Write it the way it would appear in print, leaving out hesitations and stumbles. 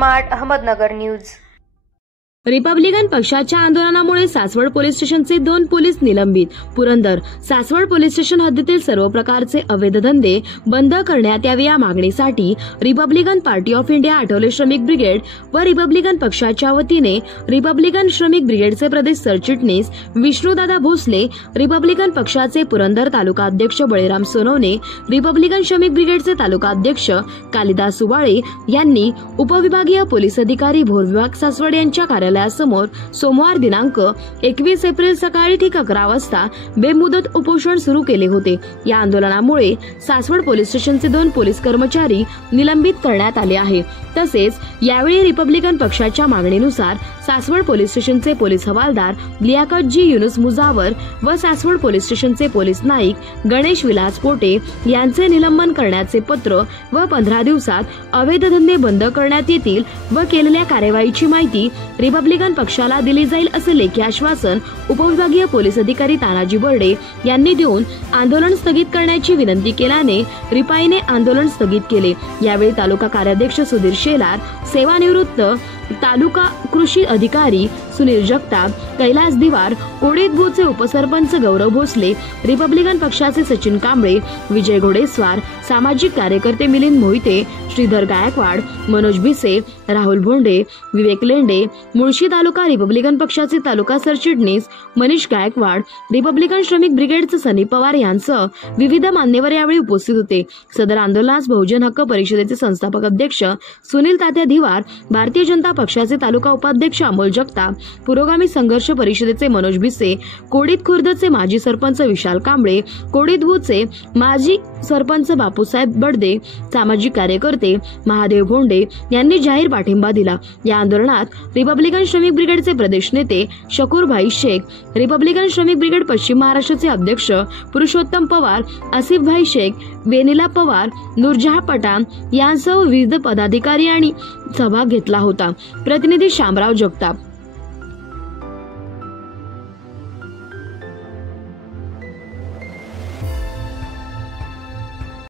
Smart Ahmednagar news. Republican पक्षाच्या आंदोलनामुळे Saswad police स्टेशनचे 2 पोलीस निलंबित। पुरंदर सासवड पोलीस स्टेशन हद्दीतील सर्व प्रकारचे अवैध धंदे बंद करण्यात यावे या मागणीसाठी Republican party of India Athawale श्रमिक ब्रिगेड व रिपब्लिकन पक्षाच्या वतीने रिपब्लिकन श्रमिक ब्रिगेडचे प्रदेश सरचिटणीस विष्णुदादा भोसले, रिपब्लिकन पक्षाचे पुरंदर तालुका अध्यक्ष बळीराम सोनवणे, रिपब्लिकन श्रमिक ब्रिगेडचे तालुका अध्यक्ष कालिदास सुबाळे यांनी उपविभागीय पोलीस अधिकारी भोर विभाग सासवड यांच्या कार्यालयासमोर सोमवार दिनांक 21 एप्रिल सकाळी ठीक 11 वाजता बेमुदत उपोषण सुरू केले होते। या आंदोलनामुळे सासवड पोलीस स्टेशनचे 2 पोलीस कर्मचारी निलंबित करण्यात आले आहे। तसेच यावेळी रिपब्लिकन पक्षाच्या मागणीनुसार सासवड पोलीस स्टेशनचे पोलीस हवालदार लियाकतजी युनुस मुजावर व सासवड पोलीस स्टेशनचे पोलीस नाईक गणेश विलास पोटे यांचे निलंबन करण्याचे पत्र व 15 दिवसात अवैध धंदे बंद करण्यात येतील व केलेल्या कार्यवाहीची माहिती रिपब्लिकन पक्षाला दिली जाईल असे लेखी आश्वासन उपविभागीय पोलीस अधिकारी तानाजी बर्डे यांनी देऊन आंदोलन स्थगित करण्याची विनंती केल्याने रिपाईने आंदोलन स्थगित केले। यावेळी तालुका कार्याध्यक्ष सुधीर शेलार, सेवानिवृत्त तालुका कृषी अधिकारी सुनील जगताप, कैलास दिवार, कोडीदबूचे उपसरपंच गौरव भोसले, रिपब्लिकन पक्षाचे सचिन कांबळे, विजय घोडेस्वार, सामाजिक कार्यकर्ते मिलिंद मोहिते, श्रीधर गायकवाड, मनोज भिसे, राहुल भोंडे, विवेक लेंडे, मुळशी तालुका रिपब्लिकन पक्षाचे तालुका सरचिटणीस मनीष गायकवाड, रिपब्लिकन श्रमिक ब्रिगेडचे सनी पवार यांसह विविध मान्यवर यावेळी उपस्थित होते। सदर आंदोलनास बहुजन हक्क परिषदेचे संस्थापक अध्यक्ष सुनील तात्या धिवार, भारतीय जनता पक्षाचे तालुका उपाध्यक्ष अमोल जगताप, पुरोगामी संघर्ष परिषदेचे मनोज भिसे, कोडीद खुर्दचे माजी सरपंच विशाल कांबळे, कोडीदबूचे माजी सरपंच बापूसाहेब बडदे, सामाजिक कार्यकर्ते महादेव भोंडे यांनी जाहीर पाठिंबा दिला। या आंदोलनात रिपब्लिकन श्रमिक ब्रिगेडचे प्रदेश नेते शकूरभाई शेख, रिपब्लिकन श्रमिक ब्रिगेड पश्चिम महाराष्ट्राचे अध्यक्ष पुरुषोत्तम पवार, आसिफभाई शेख, वेनिला पवार, नूरजहां पठाण यांसह विविध पदाधिकारी आणि सहभाग घेतला होता। प्रतिनिधी शामराव जगताप।